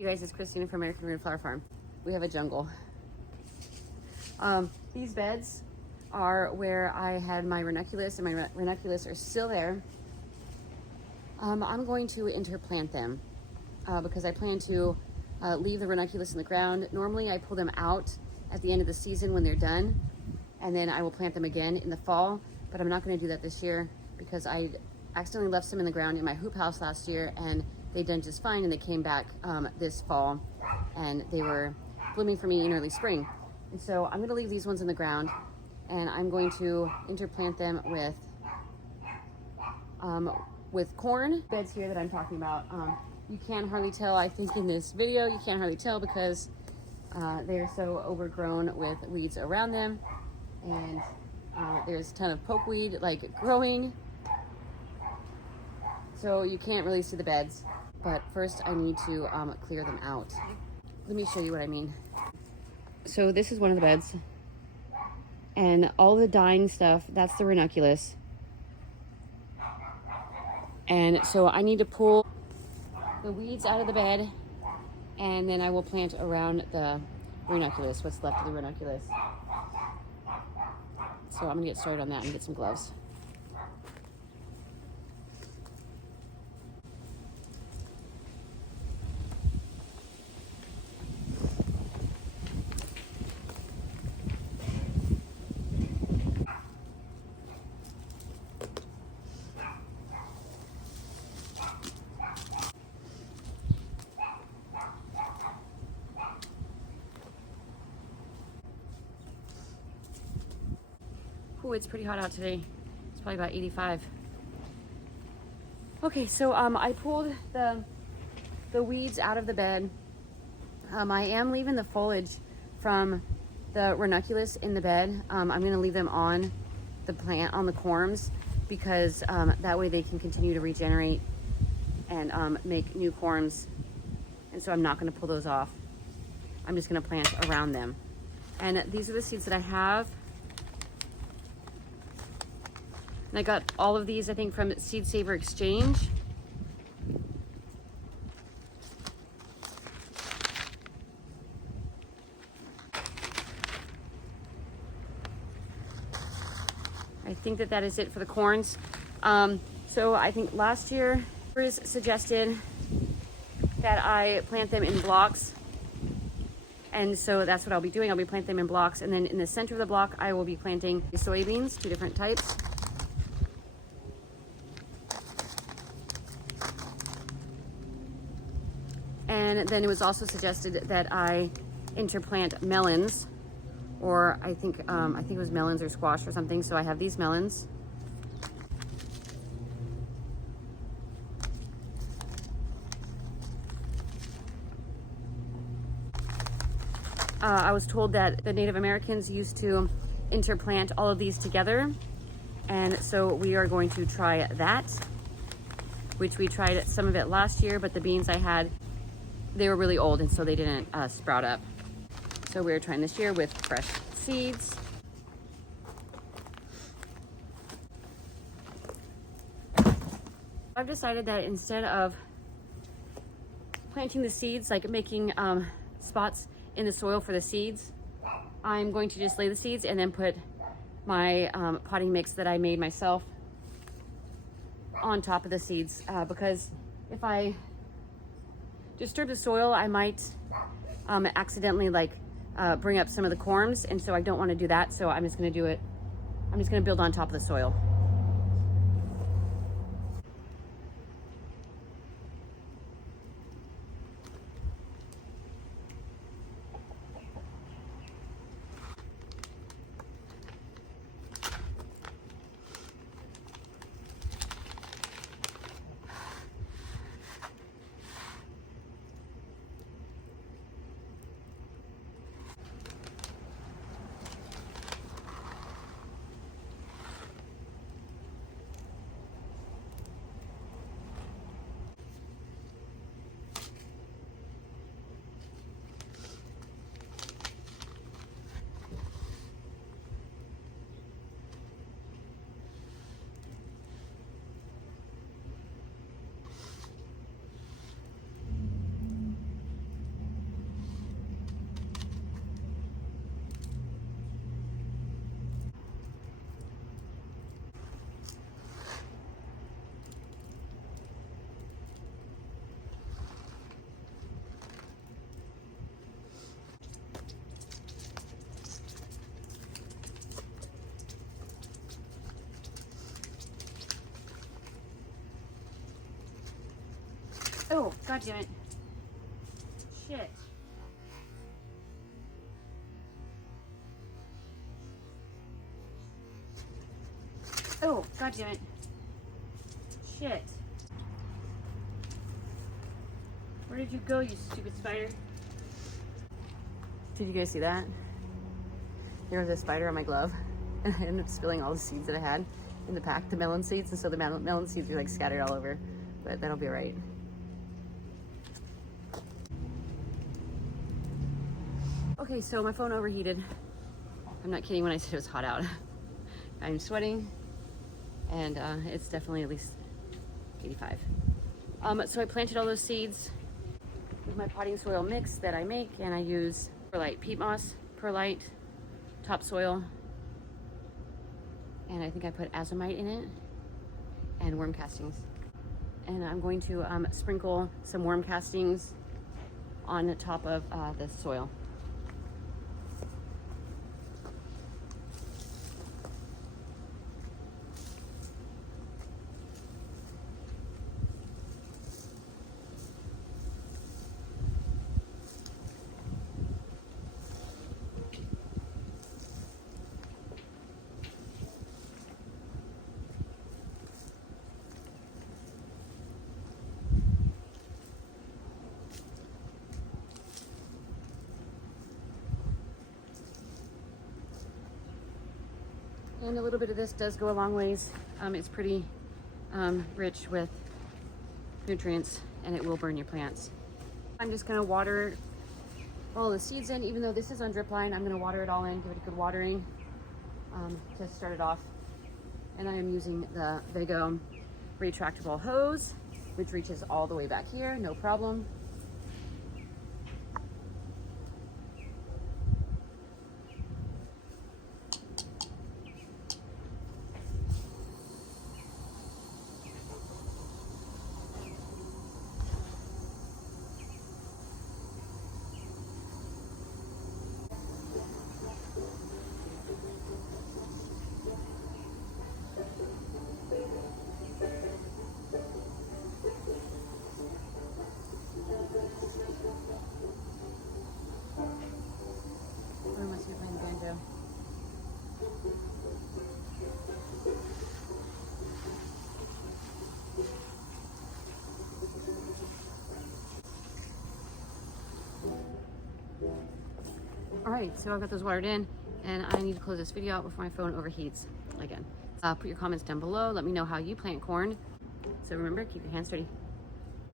You guys, it's Christina from American Root Flower Farm. We have a jungle. These beds are where I had my ranunculus, and my ranunculus are still there. I'm going to interplant them because I plan to leave the ranunculus in the ground. Normally I pull them out at the end of the season when they're done, and then I will plant them again in the fall, but I'm not going to do that this year because I accidentally left some in the ground in my hoop house last year, and they done just fine, and they came back this fall, and they were blooming for me in early spring. And so I'm going to leave these ones in the ground, and I'm going to interplant them with corn. Beds here that I'm talking about, you can hardly tell, I think in this video, you can't hardly tell because they're so overgrown with weeds around them, and there's a ton of pokeweed like growing, so you can't really see the beds. But first I need to clear them out. Let me show you what I mean. So this is one of the beds, and all the dying stuff, that's the ranunculus. And so I need to pull the weeds out of the bed, and then I will plant around the ranunculus, what's left of the ranunculus. So I'm gonna get started on that and get some gloves. Ooh, it's pretty hot out today. It's probably about 85. Okay, so I pulled the weeds out of the bed. I am leaving the foliage from the ranunculus in the bed. I'm gonna leave them on the plant, on the corms, because that way they can continue to regenerate and make new corms. And so I'm not gonna pull those off. I'm just gonna plant around them. And these are the seeds that I have. And I got all of these, I think, from Seed Saver Exchange. I think that is it for the corns. So I think last year, Bruce suggested that I plant them in blocks. And so that's what I'll be doing. I'll be planting them in blocks. And then in the center of the block, I will be planting soybeans, 2 different types. And then it was also suggested that I interplant melons, or I think it was melons or squash or something. So I have these melons. I was told that the Native Americans used to interplant all of these together, and so we are going to try that, which we tried some of it last year, but the beans I had, they were really old, and so they didn't sprout up. So we're trying this year with fresh seeds. I've decided that instead of planting the seeds, like making spots in the soil for the seeds, I'm going to just lay the seeds and then put my potting mix that I made myself on top of the seeds, because if I disturb the soil, I might accidentally bring up some of the corms, and so I don't want to do that. So I'm just going to do it. I'm just going to build on top of the soil. Oh, god damn it. Shit. Oh, god damn it. Shit. Where did you go, you stupid spider? Did you guys see that? There was a spider on my glove, and I ended up spilling all the seeds that I had in the pack, the melon seeds, and so the melon seeds are like scattered all over, but that'll be all right. Okay, so my phone overheated. I'm not kidding when I said it was hot out. I'm sweating, and it's definitely at least 85. So I planted all those seeds with my potting soil mix that I make, and I use perlite peat moss, perlite, topsoil, and I think I put azomite in it, and worm castings. And I'm going to sprinkle some worm castings on the top of the soil. And a little bit of this does go a long ways. It's pretty rich with nutrients, and it will burn your plants. I'm just gonna water all the seeds in. Even though this is on drip line, I'm gonna water it all in, give it a good watering to start it off. And I am using the Vigo retractable hose, which reaches all the way back here, no problem. Or unless you're playing the banjo. All right, so I've got those watered in, and I need to close this video out before my phone overheats again. Put your comments down below. Let me know how you plant corn. So remember, keep your hands dirty.